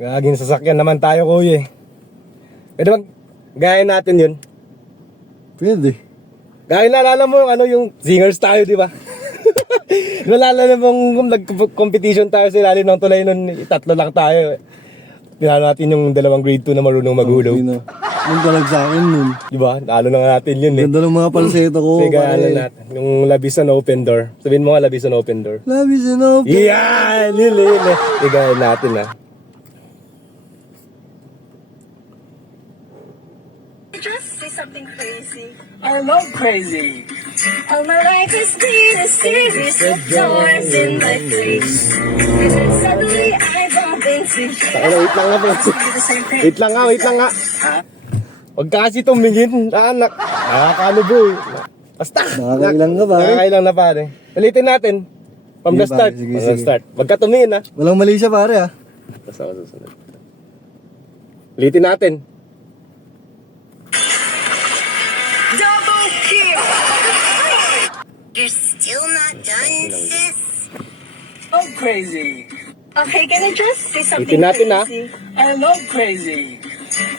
Gaging sasakyan naman tayo, kuya. Pwede bang gaya natin yun? Pwede. Gaya naalala mo yung yung singers tayo, di ba? Nalala mo nag-competition tayo sa ilalim ng tulay nun, 3 lang tayo. Pinalo natin yung 2 grade 2 na marunong maghulog. Yung talag sa akin nun. Di ba? Nalo na nga natin yun eh. Ganda ng mga palseto ko. Sige, ano natin. Yung labisan open door. Sabihin mo nga labisan open door. Labisan open. Yan! Lili. Igaya natin ah. Just say something crazy. I love crazy. All my life has been a series of doors in my face. And then suddenly I bump into you. Wait lang nga bro. Wait lang nga. Huwag kasi tumingin. Anak. Nakakano bro. Basta. Nakakailang na pare. Nakakailang na pare. Ulitin natin. From the Sige, start. pare, sige, From the sige. start. Huwag ka tumingin ha. Walang mali siya pare ah. Basta ako susunod. Ulitin natin. Double kick. You're still not done, sis? I'm crazy. Okay, can I just say something Ulitin natin ha. crazy? I love crazy.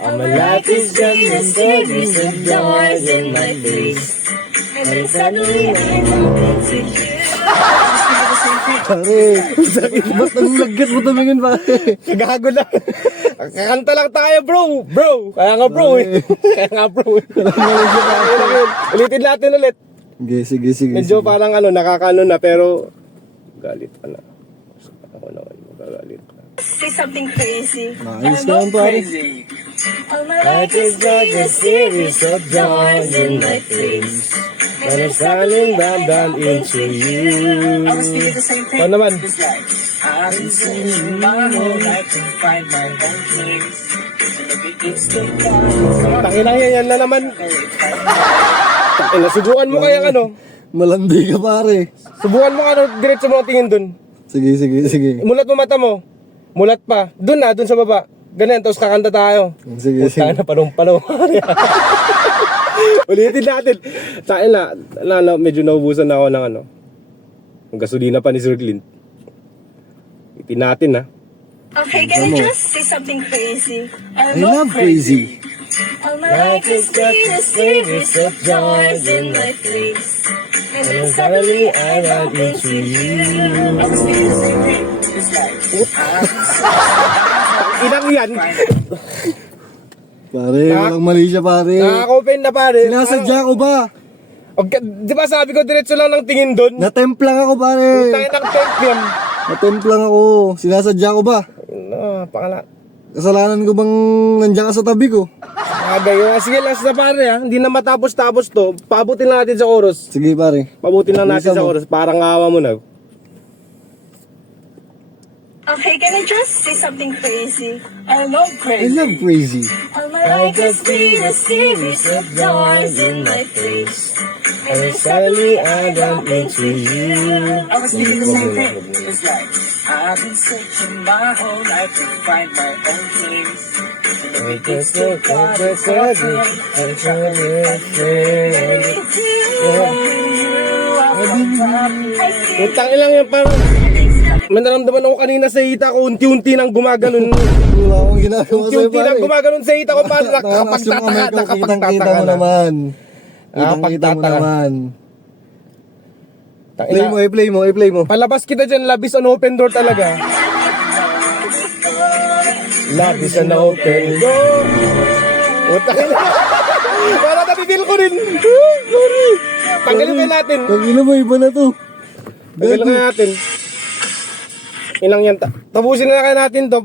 All my life is just a series of doors in my face. And then suddenly I bump into you. Pare. Ba't ang lagkat mo tumingin pare? Gago lang. Kakanta lang tayo bro. Bro. Kaya nga bro eh. Kaya nga bro eh. Ulitin natin ulit. Sige. Medyo parang nakakano na pero galit ka na. Ako naman magagalit ka. Say something crazy. Ayos I naman love pare. crazy. All my life is like a series of doors in my face. And then suddenly I bump into you. I was thinking the same thing. Ikaw naman. It's like I've been searching my whole life to find my own place. Maybe it's the dark. Tanginang yan na naman. Subukan mo kaya Malandi ka pare. Subukan mo diretso mo ang tingin dun. Sige. Mulat mo mata mo. Mulat pa. Dun sa baba. Ganyan, tapos kakanta tayo. Sige. Puta na, palong-palong. Ulitin natin. Tayo na, medyo naubusan na ako ng ng gasolina pa ni Sir Clint. Ulitin natin ha. Okay, can I just say something crazy? I love crazy. All my life has been a series of doors in my face. And then suddenly I bump into you. I was thinking the same thing. It's like I've been searching Inang yan. Pare, walang mali siya pare. Nakaka-open na pare. Sinasadya ko ba? Di ba sabi ko diretso lang ng tingin dun? Natemp lang ako pare. Tayo ng temp yan. Natemp lang ako. Sinasadya ko ba? Pakala. Kasalanan ko bang nandiyan ka sa tabi ko? Agayo. Sige, last na pare ha. Hindi na matapos-tapos to. Pabutin lang natin sa chorus. Sige pare. Pabutin lang natin Bilisan sa mo. chorus. Parang awa mo na. Okay, can I just say something crazy? I love I crazy. love crazy. All my life has been a series of doors in my face. And then suddenly I bump into you. I was thinking the same thing. It's like I've been searching my whole life to find my own place. Maybe it's the dark. Utang ilang yan parang. May naramdaman ako kanina sa hita ko. Unti-unti nang gumaganon. Wala akong ginagawa sa'yo Unti-unti pare. nang gumaganon sa hita ko. Paano Nakakalas yung kamay ko. Kitang-kita mo na. naman. Kitang-kita mo Nakapagtataka. naman. Tangina. I-play mo. Palabas kita dyan, labis on open door talaga. Labis on open door. Utang ina. Para napipil ko rin. Sorry. Tanggalin pa natin. Tangina mo, iba na to. Tanggalin ka natin. Ilang yan. Tapusin na kaya natin to.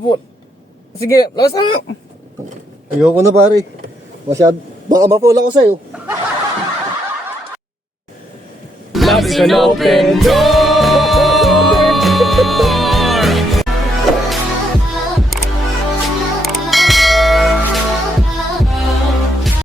Sige, lawas na. Ayoko na pare. Baka mapula ko sa'yo. Labis on open door.